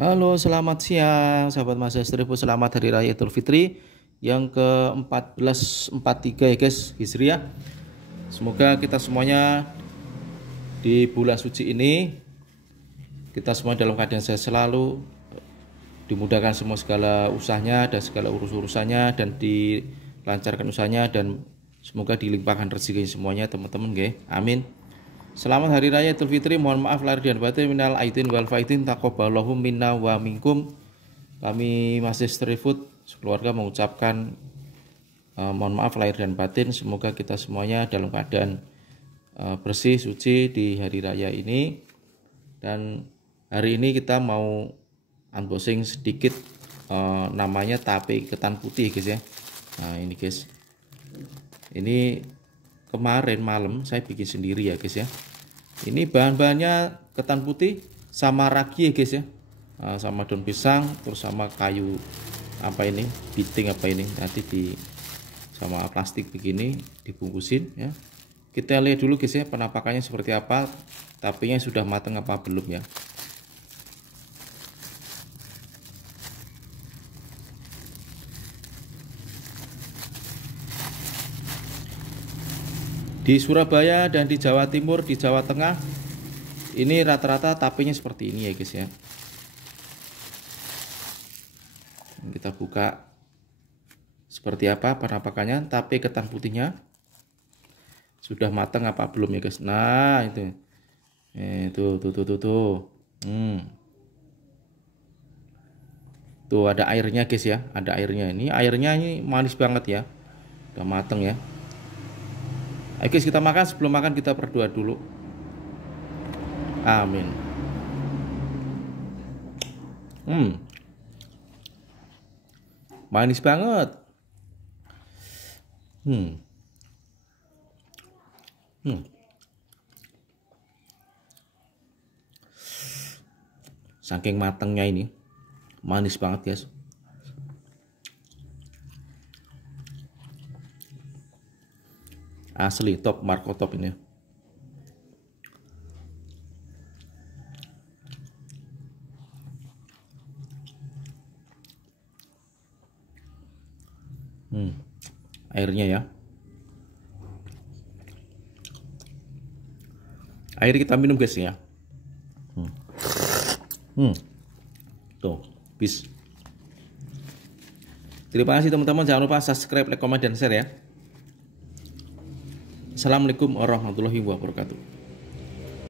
Halo, selamat siang sahabat Mas Estrifu. Selamat Hari Raya Idul Fitri yang ke-1443 ya guys, Hijriah. Semoga kita semuanya di bulan suci ini kita semua dalam keadaan sehat selalu, dimudahkan semua segala usahanya dan segala urusannya, dan dilancarkan usahanya, dan semoga dilimpahkan rezeki semuanya teman-teman nggih. Amin. Selamat Hari Raya Idul Fitri. Mohon maaf lahir dan batin, minal aidin wal faidin, taqabbalallahu minna wa minkum. Kami Mas Estrifu keluarga mengucapkan mohon maaf lahir dan batin. Semoga kita semuanya dalam keadaan bersih, suci di hari raya ini. Dan hari ini kita mau unboxing sedikit namanya tape ketan putih guys ya. Nah ini guys, ini kemarin malam saya bikin sendiri ya guys ya. Ini bahan-bahannya ketan putih sama ragi ya guys ya, sama daun pisang, terus sama kayu apa ini, biting apa ini, nanti sama plastik begini dibungkusin ya. Kita lihat dulu guys ya penampakannya seperti apa, tapenya sudah matang apa belum ya. Di Surabaya dan di Jawa Timur, di Jawa Tengah, ini rata-rata tapenya seperti ini ya guys ya. Kita buka seperti apa penampakannya, tape ketan putihnya sudah matang apa belum ya guys. Nah itu, tuh. Tuh ada airnya guys ya, ada airnya. Ini airnya ini manis banget ya, udah mateng ya. Ayo guys kita makan. Sebelum makan kita berdoa dulu. Amin. Manis banget. Saking matangnya ini, manis banget guys. Asli top, Marco top ini. Airnya ya. Air kita minum guys ya. Tuh, bis. Terima kasih teman-teman. Jangan lupa subscribe, like, komen, dan share ya. Assalamualaikum warahmatullahi wabarakatuh.